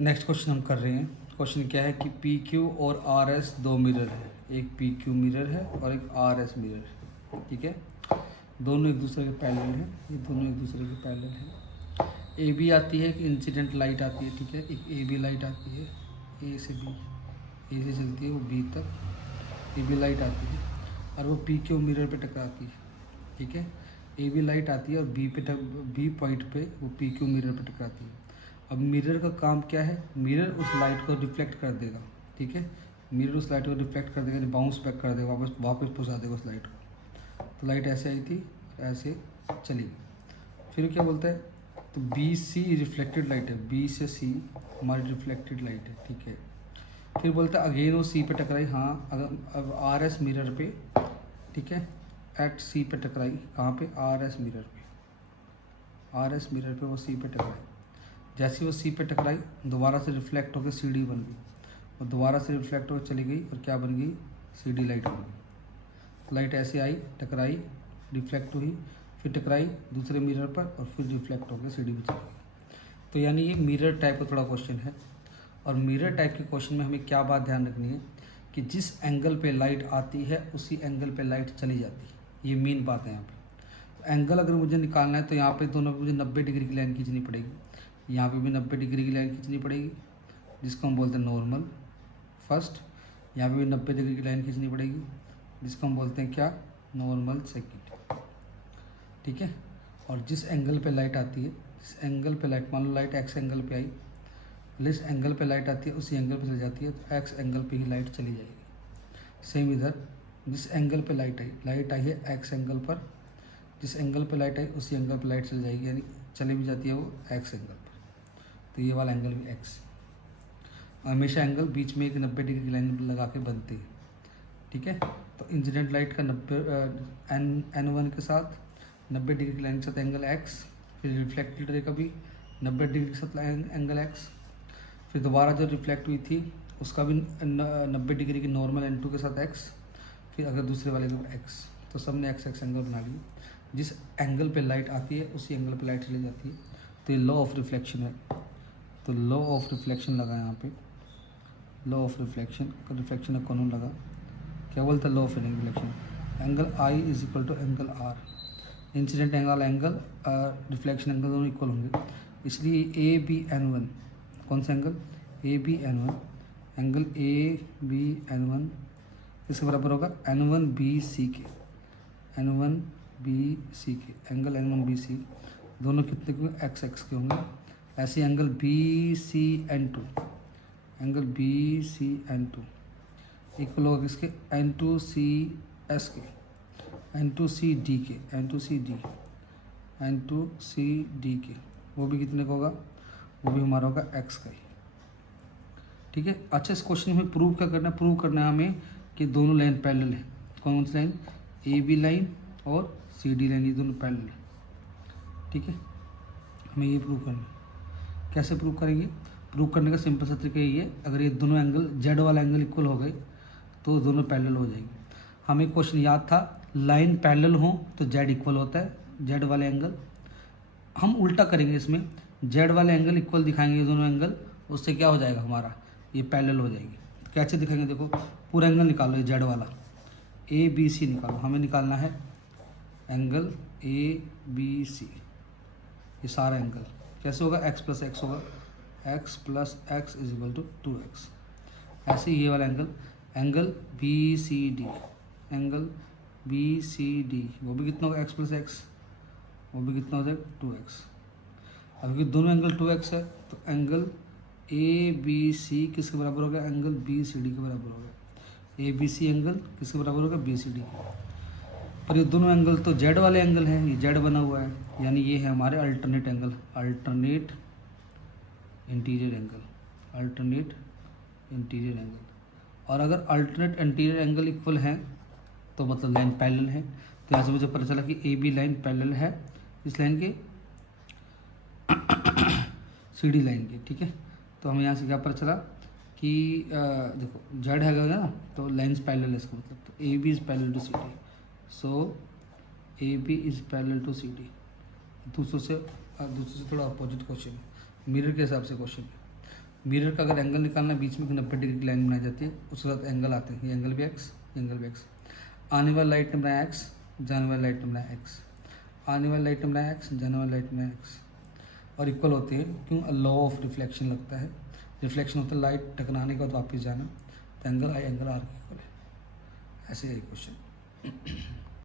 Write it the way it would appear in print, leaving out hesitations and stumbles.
Next question हम कर रहे हैं। क्वेश्चन क्या है कि पी क्यू और आर एस दो मिरर है, एक पी क्यू मिरर है और एक आर एस मिरर है। ठीक है, दोनों एक दूसरे के पैरेलल हैं, ये दोनों एक दूसरे के पैरेलल हैं। ए बी आती है, एक इंसिडेंट लाइट आती है। ठीक है, एक ए बी लाइट आती है, ए से बी, ए से चलती है वो बी तक, ए बी लाइट आती है और वो पी क्यू मिरर पे टकराती है। ठीक है, ए बी लाइट आती है और बी पॉइंट पे वो पी क्यू मिरर पे टकराती है। अब मिरर का काम क्या है, मिरर उस लाइट को रिफ्लेक्ट कर देगा। ठीक है, मिरर उस लाइट को रिफ्लेक्ट कर देगा, बाउंस बैक कर देगा, वापस पहुँचा देगा उस लाइट को। तो लाइट ऐसे आई थी, ऐसे चली गई। फिर क्या बोलता है, तो बी सी रिफ्लेक्टेड लाइट है, बी से सी हमारी रिफ्लेक्टेड लाइट है। ठीक है, फिर बोलता है अगेन वो सी पे टकराई। हाँ, अगर अब आर एस मिरर पे, ठीक है, एट सी पे टकराई। कहाँ पे, आर एस मिरर पे, आर एस मिरर पे वो सी पे टकराई। जैसे वो सी पे टकराई, दोबारा से रिफ्लेक्ट होकर सी डी बन गई, और दोबारा से रिफ्लेक्ट होकर चली गई और क्या बन गई, सी डी लाइट बन गई। लाइट ऐसे आई, टकराई, रिफ्लेक्ट हुई, फिर टकराई दूसरे मिरर पर और फिर रिफ्लेक्ट होकर सी डी में चली गई। तो यानी ये मिरर टाइप का थोड़ा क्वेश्चन है। और मिरर टाइप के क्वेश्चन में हमें क्या बात ध्यान रखनी है कि जिस एंगल पे लाइट आती है उसी एंगल पे लाइट चली जाती है। ये मेन बात है यहाँ पे। एंगल अगर मुझे निकालना है तो यहाँ पे दोनों पे मुझे 90 डिग्री की लाइन खींचनी पड़ेगी, यहाँ पे भी 90 डिग्री की लाइन खींचनी पड़ेगी, जिसको हम बोलते हैं नॉर्मल फर्स्ट। यहाँ पे भी 90 डिग्री की लाइन खींचनी पड़ेगी, जिसको हम बोलते हैं क्या, नॉर्मल सेकेंड। ठीक है, और जिस एंगल पे लाइट आती है, जिस एंगल पे लाइट, मान लो लाइट एक्स एंगल पे आई, जिस एंगल पे लाइट आती है उसी एंगल पे चली जाती है, तो एक्स एंगल पे ही लाइट चली जाएगी। सेम इधर, जिस एंगल पे लाइट आई है एक्स एंगल पर, जिस एंगल पे लाइट आई उसी एंगल पे लाइट चली जाएगी, यानी चली भी जाती है वो एक्स एंगल पर। तो ये वाला एंगल भी एक्स। हमेशा एंगल बीच में एक 90 डिग्री की लाइन लगा के बनती है। ठीक है, तो इंसिडेंट लाइट का 90 N1 के साथ 90 डिग्री की लाइन के साथ एंगल एक्स, फिर रिफ्लेक्टेड रे का भी 90 डिग्री के साथ एंगल एक्स, फिर दोबारा जो रिफ्लेक्ट हुई थी उसका भी 90 डिग्री की नॉर्मल N2 के साथ एक्स, फिर अगर दूसरे वाले का एक्स। तो सब ने एक्स एक्स एंगल बना लिया। जिस एंगल पे लाइट आती है उसी एंगल पे लाइट चली जाती है। तो ये लॉ ऑफ रिफ्लेक्शन है। तो लॉ ऑफ रिफ्लेक्शन लगा यहाँ पे, लॉ ऑफ रिफ्लेक्शन, रिफ्लेक्शन का कानून लगा। क्या बोलता है law of reflection, angle i is equal to angle r. Incident angle reflection angle दोनों इक्वल होंगे, इसलिए ए बी एन वन, कौन सा angle, A B N one, angle A B N one इसके बराबर होगा एन वन बी सी के, N one B C के, angle N one B C दोनों कितने के होंगे, एक्स एक्स के होंगे। ऐसे angle B C N two, angle B C N two equal होगा किसके, एन टू सी एस के, एन टू सी डी के, N two C D, N two C D के, वो भी कितने का होगा, वो भी हमारा होगा एक्स का ही। ठीक है, अच्छा इस क्वेश्चन में प्रूव क्या करना है, प्रूव करना है हमें कि दोनों लाइन पैरेलल है। कौन सी लाइन, ए बी लाइन और सी डी लाइन, ये दोनों पैरेलल है। ठीक है, हमें ये प्रूव करना है। कैसे प्रूव करेंगे, प्रूव करने का सिंपल सा तरीका यही है, अगर ये दोनों एंगल जेड वाला एंगल इक्वल हो गए तो दोनों पैरेलल हो जाएंगे। हमें क्वेश्चन याद था लाइन पैरेलल हो तो जेड इक्वल होता है, जेड वाले एंगल। हम उल्टा करेंगे, इसमें जेड वाले एंगल इक्वल दिखाएंगे दोनों एंगल, उससे क्या हो जाएगा हमारा, ये पैरेलल हो जाएगी। तो कैसे दिखाएंगे, देखो पूरा एंगल निकालो, ये जेड वाला ए बी सी निकालो। हमें निकालना है एंगल ए बी सी, ये सारा एंगल कैसे होगा, एक्स प्लस एक्स होगा, x plus x is equal to 2x। ऐसे ये वाला angle, angle B C D, angle B C D वो भी कितना होगा, एक्स प्लस एक्स, वो भी कितना हो जाएगा 2x। अब क्योंकि दोनों एंगल 2x है तो एंगल ए बी सी किसके बराबर हो गया, एंगल बी सी डी के बराबर हो गया। ए बी सी एंगल किसके बराबर होगा, बी सी डी। पर ये दोनों एंगल तो जेड वाले एंगल हैं, ये जेड बना हुआ है, यानी ये है हमारे alternate angle, alternate interior angle, alternate interior angle. और अगर अल्टरनेट इंटीरियर एंगल इक्वल हैं तो मतलब लाइन पैरेलल है। तो यहाँ से मुझे पता चला कि ए बी लाइन पैरेलल है इस लाइन के सी डी लाइन के। ठीक है, तो हमें यहाँ से क्या पता चला कि देखो जेड है ना, तो लाइन्स पैरेलल है इसका मतलब, तो A B is parallel to C D, so A B is parallel to C D. दूसरों से थोड़ा अपोजिट क्वेश्चन है, मिरर के हिसाब से क्वेश्चन है। मिरर का अगर एंगल निकालना है, बीच में 90 डिग्री की लाइन बनाई जाती है, उसके साथ एंगल आते हैं, ये एंगल भी एक्स, एंगल भी एक्स। आने वाली लाइट ने बनाया एक्स, जाने वाली लाइट ने बनाया एक्स, आने वाली लाइट ने बनाया एक्स, जाने वाली लाइट ने बनाया एक्स, और इक्वल होते हैं। क्यों? लॉ ऑफ रिफ्लेक्शन लगता है, रिफ्लेक्शन होता है लाइट टकराने के बाद वापस जाना, तो angle i angle r equal है। ऐसे है क्वेश्चन।